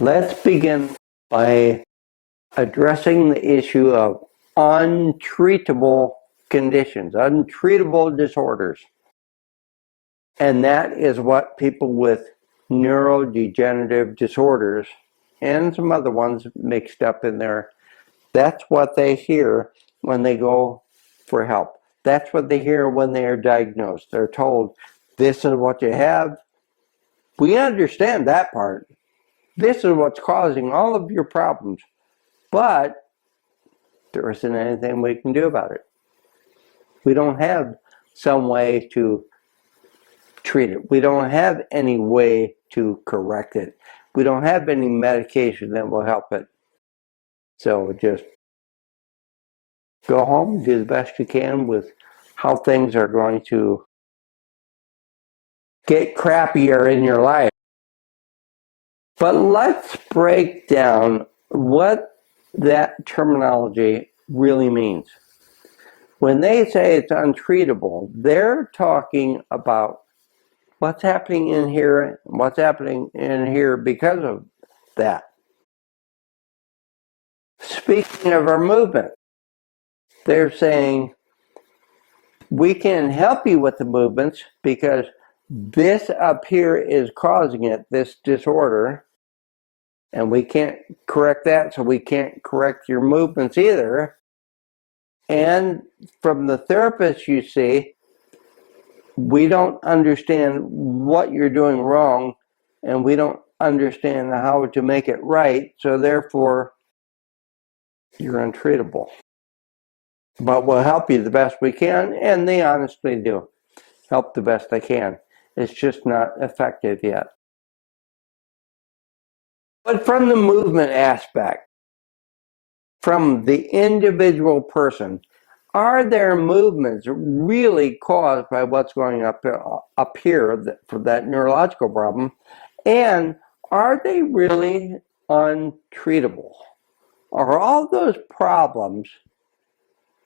Let's begin by addressing the issue of untreatable conditions, untreatable disorders. And that is what people with neurodegenerative disorders and some other ones mixed up in there, that's what they hear when they go for help. That's what they hear when they are diagnosed. They're told, this is what you have. We understand that part. This is what's causing all of your problems. But there isn't anything we can do about it. We don't have some way to treat it. We don't have any way to correct it. We don't have any medication that will help it. So just go home, do the best you can with how things are going to get crappier in your life. But let's break down what that terminology really means. When they say it's untreatable, they're talking about what's happening in here, what's happening in here because of that. Speaking of our movement, they're saying we can help you with the movements because this up here is causing it, this disorder, and we can't correct that, so we can't correct your movements either. And from the therapist you see, we don't understand what you're doing wrong, and we don't understand how to make it right, so therefore you're untreatable. But we'll help you the best we can, and they honestly do help the best they can. It's just not effective yet. But from the movement aspect, from the individual person, are their movements really caused by what's going up here for that neurological problem? And are they really untreatable? Are all those problems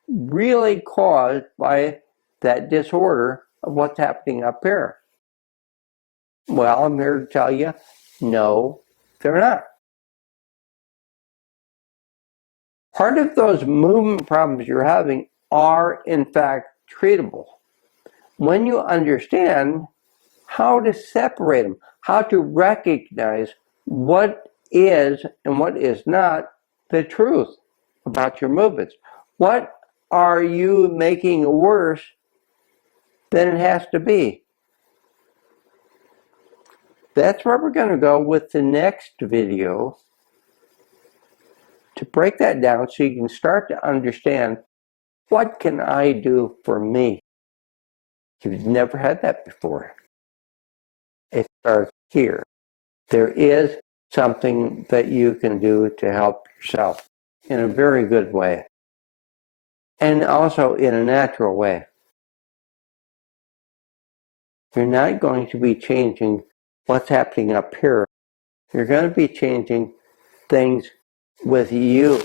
really caused by that disorder of what's happening up here? Well, I'm here to tell you, no, they're not. Part of those movement problems you're having are, in fact, treatable. When you understand how to separate them, how to recognize what is and what is not the truth about your movements. What are you making worse than it has to be? That's where we're going to go with the next video, to break that down so you can start to understand, what can I do for me? You've never had that before. It starts here. There is something that you can do to help yourself in a very good way, and also in a natural way. You're not going to be changing what's happening up here. You're going to be changing things with you.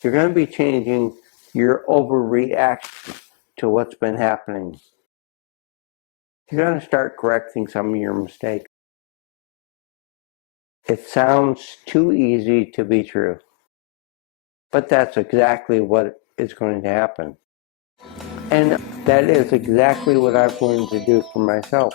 You're going to be changing your overreaction to what's been happening. You're going to start correcting some of your mistakes. It sounds too easy to be true, but that's exactly what is going to happen. And that is exactly what I'm going to do for myself.